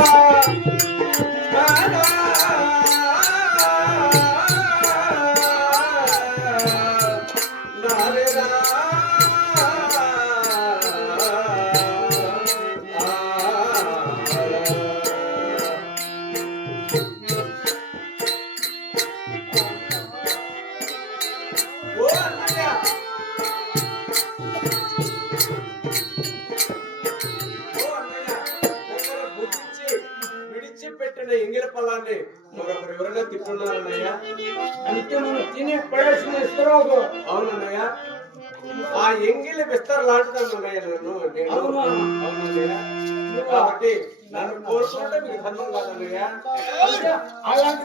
ఓ కాబట్టి నన్ను కోరుకుంటే మీకు ధర్మం కాదన్నయ్య. అలాంటి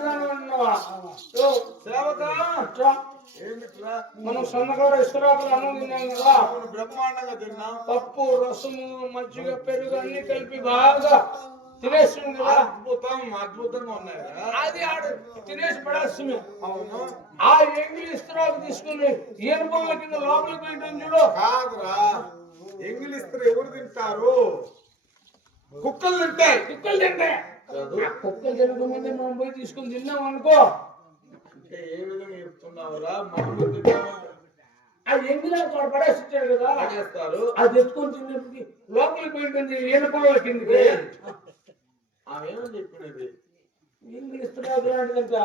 సేవకా, అట్లా. మనం సన్నగారు ఇస్తరాకులు అన్నం తిన్నాం కదా. బ్రహ్మాండంగా తిన్నాం. పప్పు రసము మజ్జిగ పెరుగు అన్ని కలిపి బాగా తినేస్తుంది కదా. అద్భుతం అద్భుతంగా ఉన్నాయి అది ఆడు తినేసి పడేస్తుంది. అవును. ఆ ఎంగిలి ఇస్తరాకు తీసుకుని పొలం కింద లోపలికి పోయింటుంది చూడు. కాదురా. ఎంగిలిస్తారు ఎవరు తింటారు? కుక్కలు తింటాయి కుక్కలు తింటాయి కుక్కలు తినక ముందే మనం పోయి తీసుకుని తిన్నాం అనుకో. అంటే ఏ విధంగా చెప్తున్నావురా? మనము తింటాము ఆ ఎంగిలి అక్కడ కదా. చేస్తారు అది ఎత్తుకొని తిన్నప్పటికి లోపలికి పోయింటుంది చెప్పినది లాంటిదంట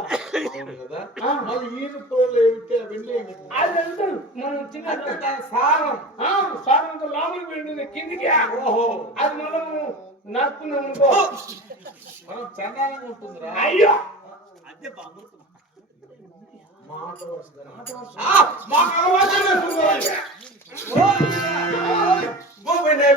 అవును కదా. ఆ. మళ్ళీ ఈయన పొలంలో ఏమిటి? అవన్నీ ఏమిటి? అది అంటారు. మనం అంటే తిన్న దాని సారం సారంతో లోపలికి పోయింటుంది కిందికి ఓహో. అది మనం నాటుకున్నాం అనుకో మనం చందానంగా ఉంటుందిరా. అయ్యో! మాట వస్తుందిరా. మాకు అలవాటే లేదు. భూమిని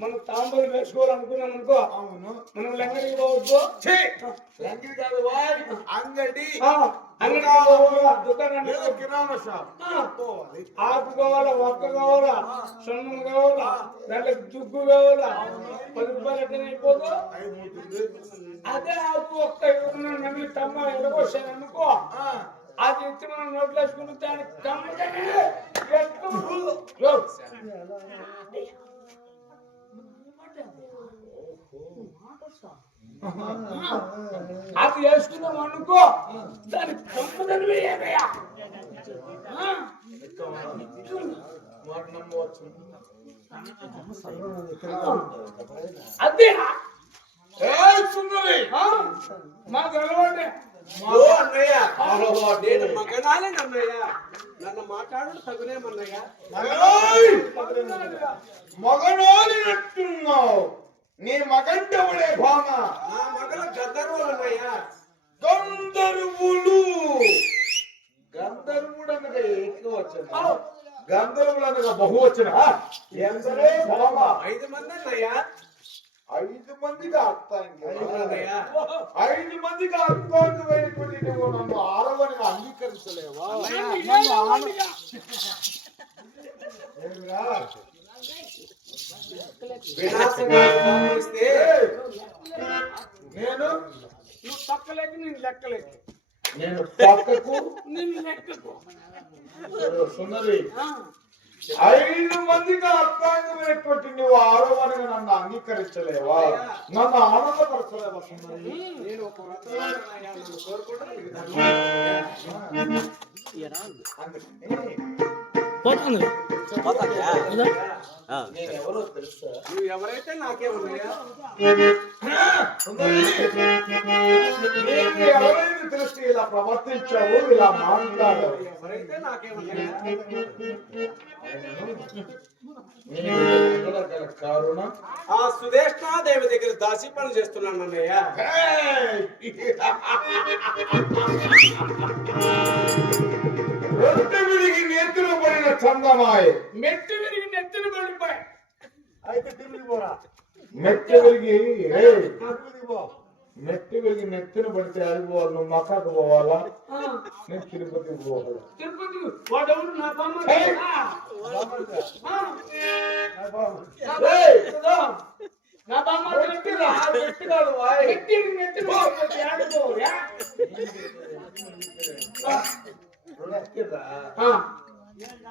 మనం తాంబూలం వేసుకోవాలనుకున్నాం అనుకో అవును మనం లెంగడికి పోవద్దు ఛీ! కాదు వాయ్ అంగడి ఆ, కిరాణా షాప్ ఆకు కావాలా ఒక్క కావాలా సొన్నం కావాలా దాంట్లో దుగ్గు కావాలా పది రూపాయలు ఎట్లా అయిపోదు ఐదు అదే ఆకు ఒక్క నమ్మి తమ్మ ఎడగొచ్చాను అనుకో అది మనం నోట్లో వేసుకుని. అది వేసుకున్నాం అనుకో దానికి కమ్మదని అదేనా ఏయ్ సుందరి? అన్నయ్య ఓహో, నేను మగనాలే అన్నయ్య నన్ను మాట్లాడు! మగనాలి! నీ మగంటవుడే భామ? నా మగల గద్దరు అన్నయ్య. గంధర్వులు! గంధర్వుడు అనగా ఎక్కువ వచ్చిన గంధర్వులు అనగా బహు వచ్చిన ఎందరే భామ? ఐదు మంది అన్నయ్య. ఐదు మందికి అర్థానికి ఐదు మందికి వెళ్ళిపోయి నువ్వు నన్ను ఆరవని అంగీకరించలేవా! నేను నువ్వు పక్కలేక నేను లెక్కలేక. నేను పక్కకు నిన్ను లెక్కకు. సున్నది ఆ. ఐదు మందికి అర్థాంగమైనటువంటి నువ్వు ఆరోపణగా నన్ను అంగీకరించలేవా నన్ను ఆనందపరచలేవా సున్నది నేను ఒక వ్రతవాడిని అన్నయ్య నన్ను కోరుకుంటే నీకు ధర్మం అందుకని పోతుంది నేను ఎవరో తెలుసా నువ్వు ఎవరైతే నాకేమన్నాయా సుందరి, నీకు ఎవరైనా తెలిసి ఇలా ప్రవర్తించావు ఇలా మాట్లాడావు కారణం ఆ సుదేష్ణాదేవి దగ్గర దాసి పని చేస్తున్నాను అన్నయ్య విరిగి నేతిలో పడిన చందమాయ మెట్టు విరిగి నెత్తిన పడిపోయి అయితే ఢిల్లీ పోరా మెట్టె విరిగి పో మెట్టె విరిగి నెత్తిన పడితే నువ్వు మక్కకు పోవాలా? నేను తిరుపతికి పోవాలి. తిరుపతి.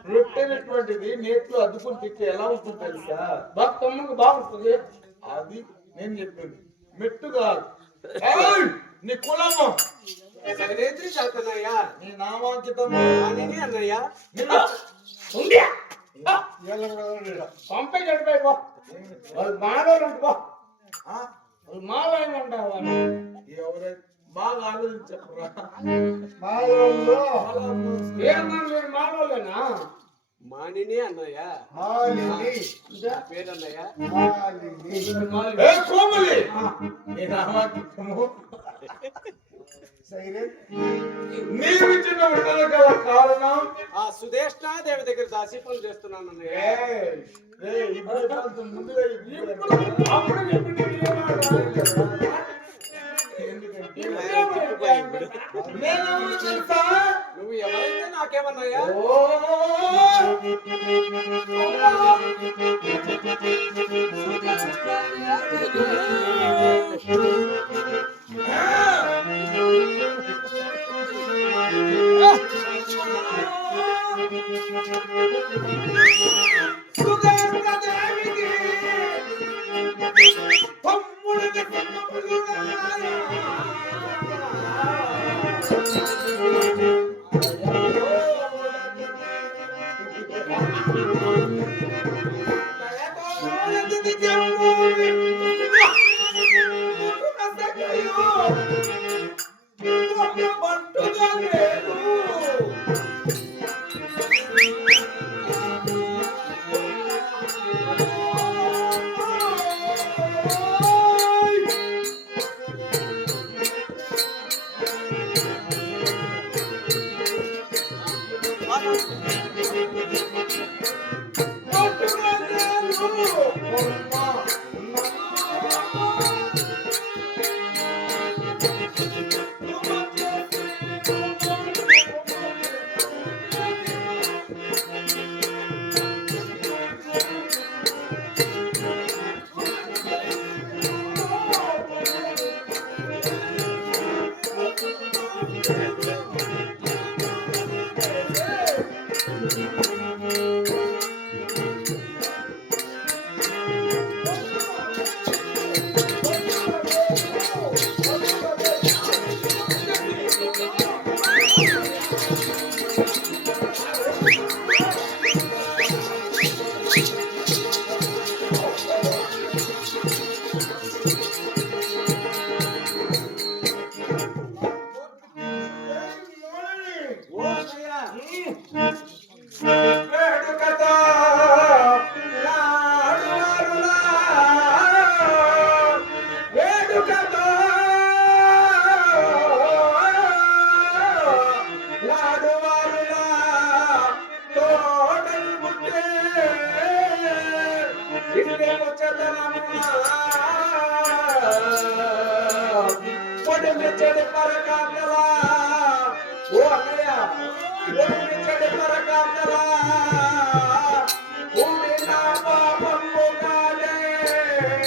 రొట్టెనటువంటిది నేతిలో అద్దుకుని తిట్టి ఎలా ఉంటుంది తెలుసా? బాగా తమ్ముకు బాగుంటుంది. అది నేను చెప్పింది. మెట్టు కాదు! నీ కులము! సైనేంద్రి చదువుతున్నాయ్యా నీ నామాంకితము అని అన్నయ్య. నిన్ను ఉంది ఏళ్ళ పంపే గడిపోయి పో. వాళ్ళు పో. ఆ? వాళ్ళు మాడవాళ్ళు ఉంటారు వాళ్ళు. బాగా ఆలోచించరా మాలో ఏమన్నా మీరు మాడవాళ్ళేనా మానిని అన్నయ్య. నామాంకితము సైలెంట్ నీవు ఇచ్చిన బిడ్డల గల కారణం? ఆ సుదేష్ణాదేవి దగ్గర దాసి పని చేస్తున్నాను అన్నయ్య. ఏయ్, ఏయ్, ఇప్పుడు కాదు, ముందుగా ఇప్పుడు అప్పుడు చెప్పండి ఏమాడాలి? ఎందుకంటే ఇప్పుడు నేనెవరో తెలుసా నువ్వు ఎవరైతే నాకేమన్నాయా ఓ ఓ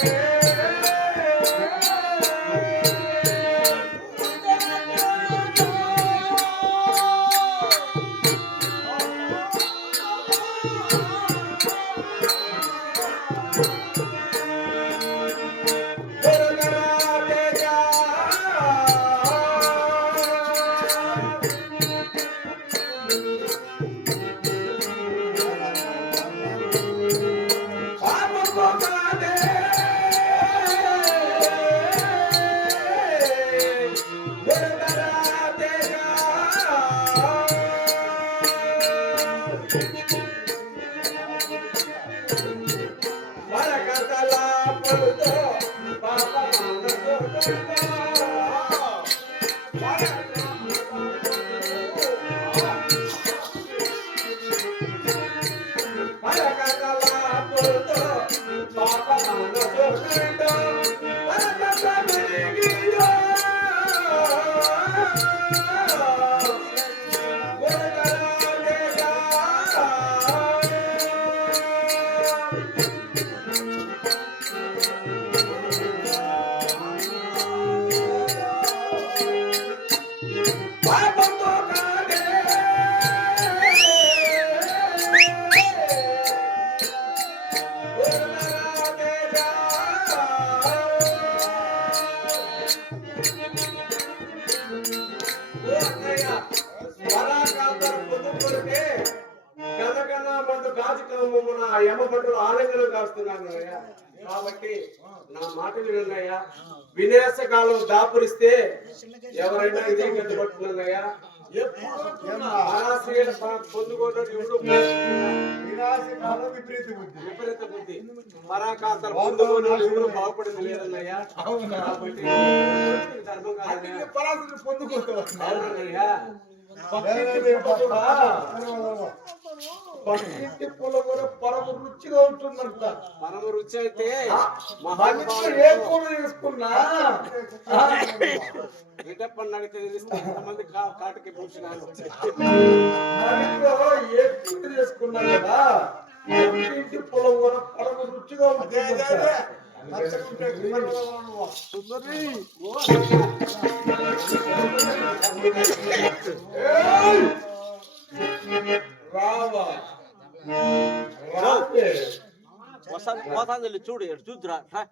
Yeah. మాటలు వినయ్యా వినేసకాలం దాపురిస్తే ఎవరైనా ఇదే వినాశకాలం విపరీత బుద్ధి. ఎవరు బాగుపడింది లేదన్నయ్యా కాబట్టి ధర్మం కాదన్నయ్య. పరాశుని పొందుకుంటావు అవునన్నయ్యా. పుల్ల కూడా పరమ రుచిగా ఉంటుందంట. పరమ రుచి అయితే ఏ కూర చేసుకున్నా? గిట్టప్పని అడిగితే తెలుస్తుంది ఎంతమంది కా- కాటికి మనలో ఏ కూర చేసుకున్నా కదా పక్కింటి పుల్ల కూడా పరమ రుచిగా ఉంటుందంట. ఏయ్! రావా. పోతాంది చూడు చూద్దురా రా.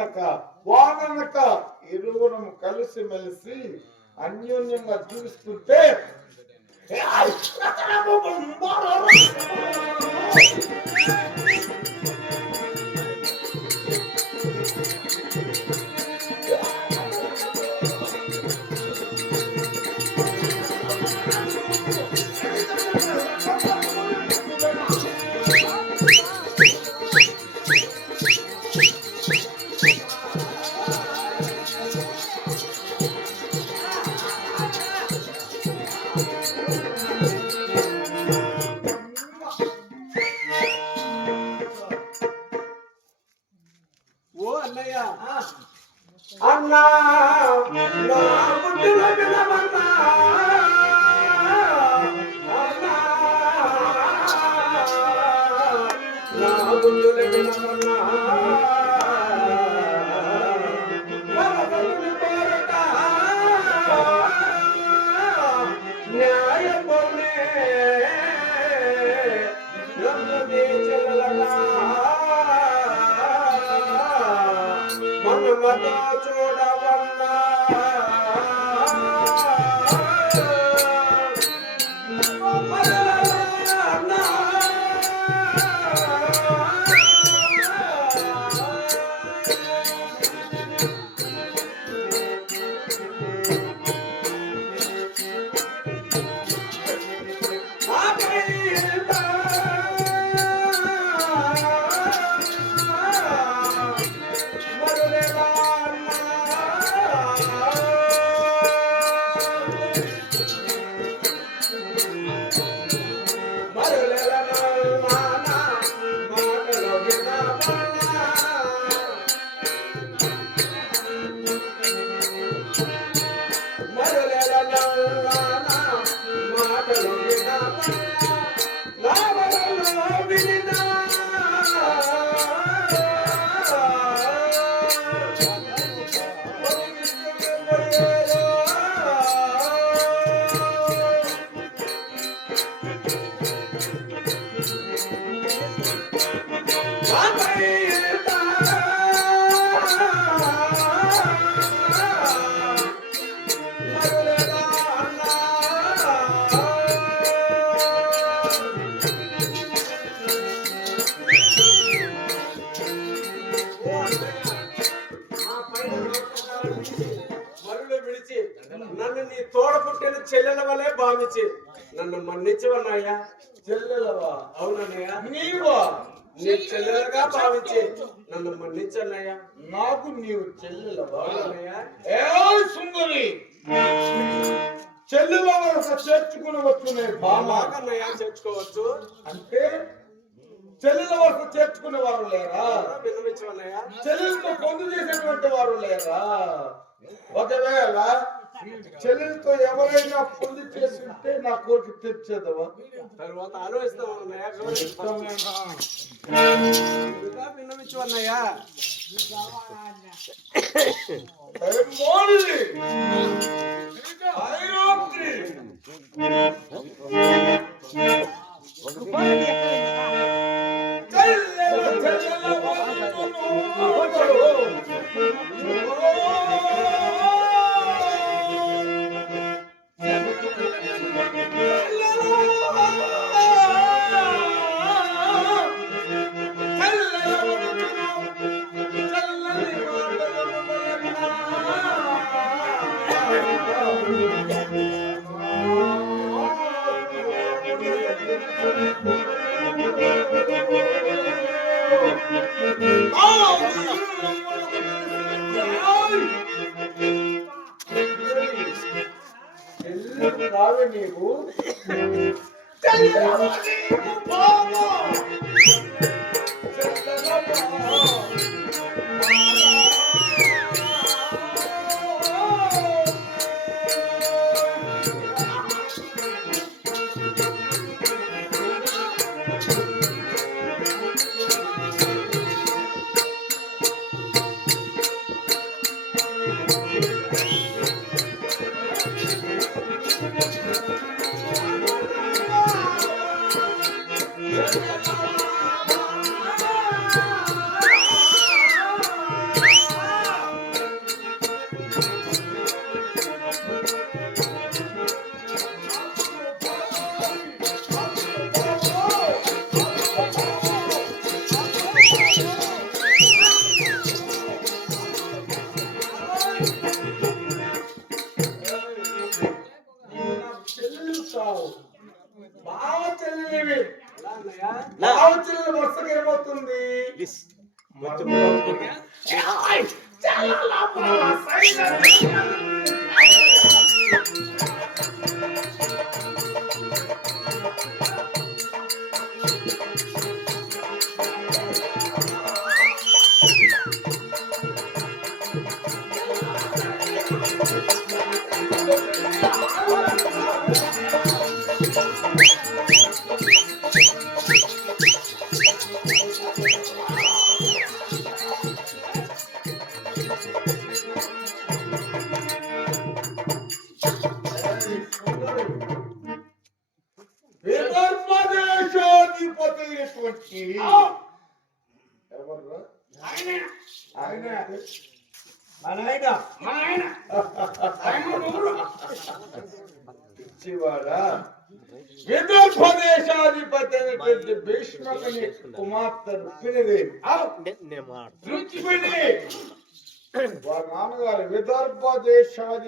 ఎండనక వాననక ఇరువురం కలిసి మెలిసి అన్యోన్యంగా చూస్తుంటే మనమన్నా ఓ అన్నయ్య అన్నా నా Salvador నీవా నీ చెల్లెలుగా భావించి నన్ను మన్నించన్నయ్యా నాకు నీవు చెల్లెలవా ఏ సుందరి చెల్లెల వరస చేర్చుకుని వచ్చునే భామ బాగన్నయ్య చేర్చుకోవచ్చు. అంటే చెల్లెల వరస చేర్చుకునే వారు లేరా? చెల్లెలతో పొందు చేసేటువంటి వారు లేరా? ఒకవేళ చెల్లెలతో ఎవరైనా పొంది చేసి ఉంటే నా కోరిక తెచ్చేదవా తర్వాత ఆలోచిస్తాం అన్నయ్య విన్నవించవన్నయ్య మోడిది ఐరోప్తి చెల్లెలు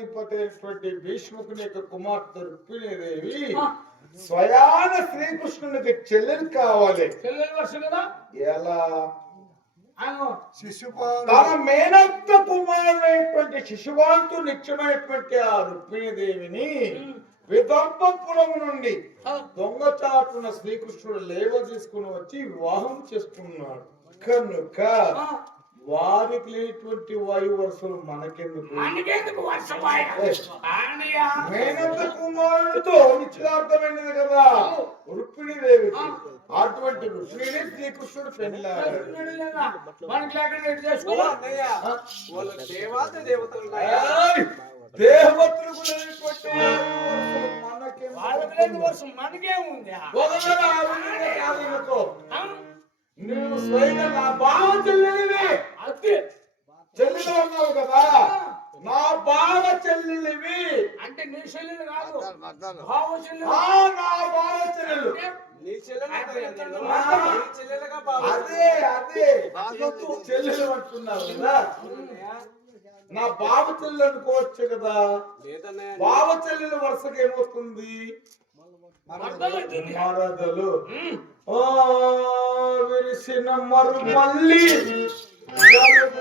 దేశాధిపతి అయినటువంటి భీష్మకుని యొక్క కుమార్తె రుక్మిణీదేవి స్వయాన శ్రీకృష్ణునికి చెల్లెలు కావాలి. చెల్లెలు వర్ష కదా? ఎలా? తన మేనత్త కుమారుడైనటువంటి శిశువాంతు నిత్యమైనటువంటి ఆ రుక్మిణీదేవిని విదర్భపురం నుండి దొంగచాటున శ్రీకృష్ణుడు లేవ తీసుకుని వచ్చి వివాహం చేసుకున్నాడు. కనుక వారికి లేనటువంటి వాయు? వరుసలు మనకెందుకు మేనత్త కుమారుడితో నిశ్చితార్థమైనది కదా. రుక్మిణీదేవికి అటువంటి రుక్మిణిని శ్రీకృష్ణుడు దేవతలు మనకేముంది? నువ్వు స్వయంగా నా బావ చెల్లెలివి చెల్లెలు అన్నావు కదా. నా బావ చెల్లెలివి. అంటే నీ చెల్లెలు కాదు. బావ చెల్లెలు. ఆ నా బావ చెల్లెలు. నీ చెల్లెలుగా బావ. అదే అదే. చెల్లెలు. అంటున్నావు కదా? నా బావ చెల్లెలు అనుకోవచ్చు కదా. బావ చెల్లెలు వరుసగా ఏమవుతుంది? మరదలు. ఓ విరిసిన మరు Obrigado.